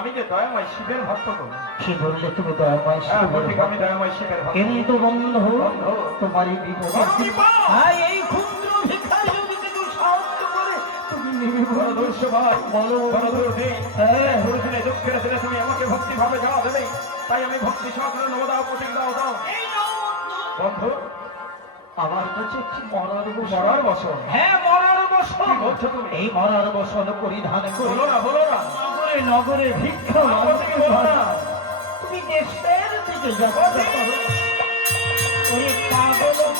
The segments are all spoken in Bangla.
আমি যে দয়াময় শিবের ভক্ত সে বললে তুমি দয়াময় আমি দয়াময় শিবের ভক্ত কিন্তু বন্ধু তোমারই বিপদ এই ক্ষুদ্র ভিখারি যদি তুমি সাহায্য করে তুমি নির্দোষ ভাই বলো দুঃখের দিনে তুমি আমাকে ভক্তি ভাবে যাওয়া দেবে তাই আমি ভক্তি সহকারে নমদাও প্রতীক দাও বন্ধু আমার কাছে একটি মরার বসন হ্যাঁ মরার বসন কি বলছো তুমি এই মরার বসন পরিধান করি বলো না নগরে ভিক্ষা তুমি দেশের দিকে যাত্রা করো ওই পাগল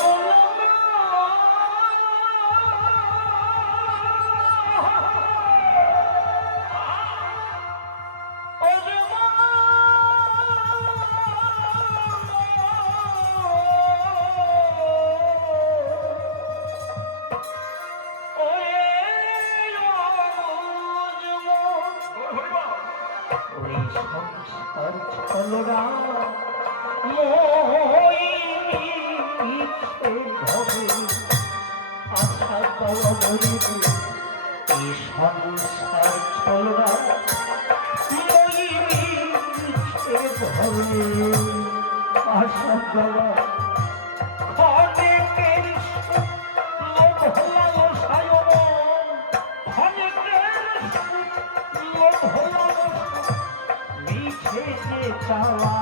জ্বালা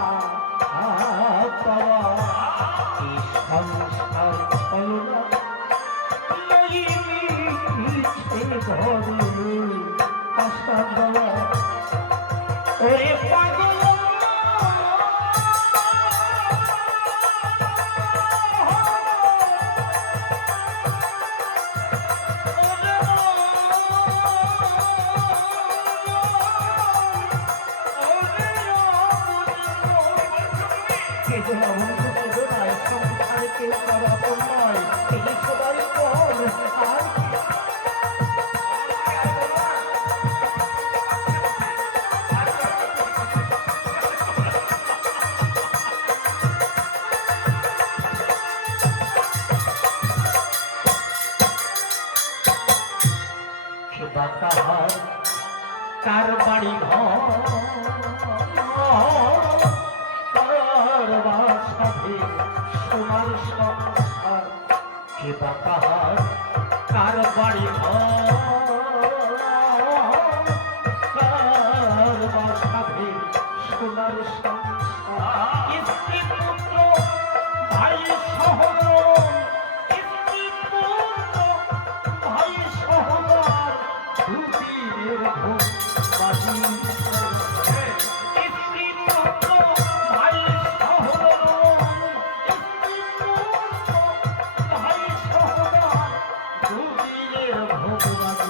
পাওয়া এই সংসার ছলনা নই মিছে ঘরে আশা দেওয়া ওরে পাগল কেউ তারা নয় এই সবাই কম আর কার বাড়ি ঘর কার বাসাবে সোনার সংসার কে বা কাহার কার বাড়ি ঘর কার বাসাবে সোনার সংসার স্ত্রী পুত্র ভাই সহোদর স্ত্রী পুত্র ভাই সহোদর দুটির ভোগ বাজি স্ত্রী পুত্র ভাই সহোদর স্ত্রী পুত্র ভাই সহোদর দুটির ভোগ বাজি